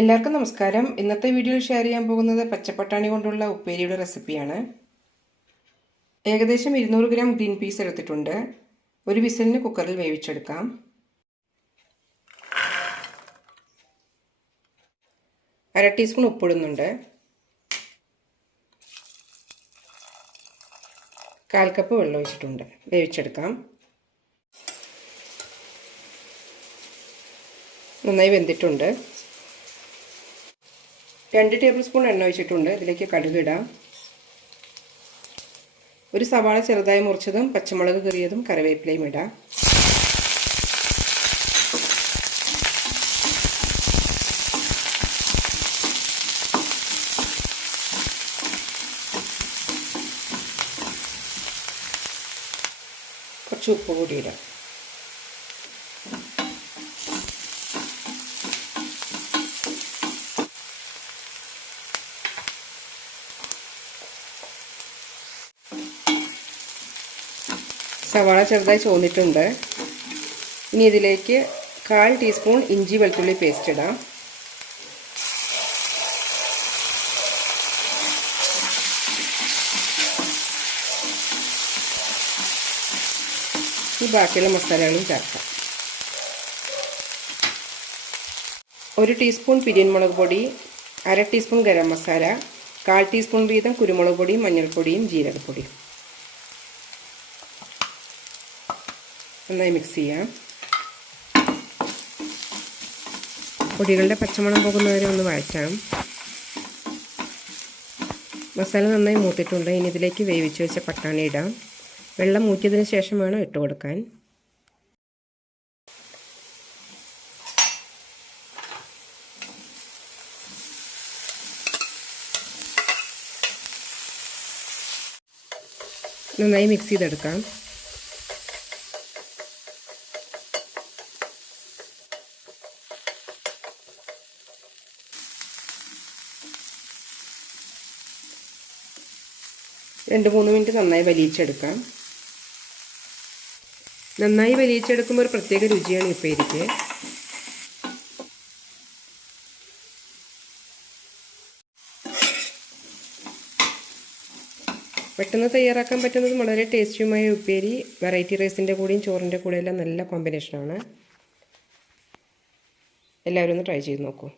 എല്ലാവർക്കും നമസ്കാരം. ഇന്നത്തെ വീഡിയോയിൽ ഷെയർ ചെയ്യാൻ പോകുന്നത് പച്ചപ്പട്ടാണി കൊണ്ടുള്ള ഉപ്പേരിയുടെ റെസിപ്പിയാണ് ഏകദേശം ഇരുന്നൂറ് ഗ്രാം ഗ്രീൻ പീസ് എടുത്തിട്ടുണ്ട്. ഒരു വിസലിന് കുക്കറിൽ വേവിച്ചെടുക്കാം. അര ടീസ്പൂൺ ഉപ്പിടുന്നുണ്ട്. കാൽ കപ്പ് വെള്ളം ഒഴിച്ചിട്ടുണ്ട്. വേവിച്ചെടുക്കാം. നന്നായി വെന്തിട്ടുണ്ട്. രണ്ട് ടേബിൾ സ്പൂൺ എണ്ണ ഒഴിച്ചിട്ടുണ്ട്. ഇതിലേക്ക് കടുക് ഇടാം. ഒരു സവാള ചെറുതായി മുറിച്ചതും പച്ചമുളക് കീറിയതും കറിവേപ്പിലയും ഇടാം. കുറച്ച് ഉപ്പ് കൂടി ഇടാം. സവാള ചെറുതായി ചോന്നിട്ടുണ്ട്. ഇനി ഇതിലേക്ക് കാൽ ടീസ്പൂൺ ഇഞ്ചി വെളുത്തുള്ളി പേസ്റ്റ് ഇടാം. ഈ ബാക്കിയുള്ള മസാലകളും ചേർക്കാം. ഒരു ടീസ്പൂൺ പിരിയൻ മുളക് പൊടി അര ടീസ്പൂൺ ഗരം മസാല കാൽ ടീസ്പൂൺ വീതം കുരുമുളക് പൊടിയും മഞ്ഞൾപ്പൊടിയും ജീരകപ്പൊടിയും. നന്നായി മിക്സ് ചെയ്യാം. പൊടികളുടെ പച്ചമണം പോകുന്നവരെ ഒന്ന് വഴറ്റാം. മസാല നന്നായി മൂത്തിട്ടുണ്ട്. ഇനി ഇതിലേക്ക് വേവിച്ച് വെച്ച പട്ടാണി ഇടാം. വെള്ളം മൂറ്റിയതിന് ശേഷം വേണം ഇട്ട് കൊടുക്കാൻ. നന്നായി മിക്സ് ചെയ്തെടുക്കാം. രണ്ട് മൂന്ന് മിനിറ്റ് നന്നായി വലിയിച്ചെടുക്കാം നന്നായി വലിയിച്ചെടുക്കുമ്പോൾ ഒരു പ്രത്യേക രുചിയാണ് ഉപ്പേരിക്ക്. പെട്ടെന്ന് തയ്യാറാക്കാൻ പറ്റുന്നതും വളരെ ടേസ്റ്റിയുമായ ഉപ്പേരി വെറൈറ്റി റൈസിന്റെ കൂടെയും ചോറിന്റെ കൂടെയെല്ലാം നല്ല കോമ്പിനേഷനാണ്. എല്ലാവരും ഒന്ന് ട്രൈ ചെയ്ത് നോക്കൂ.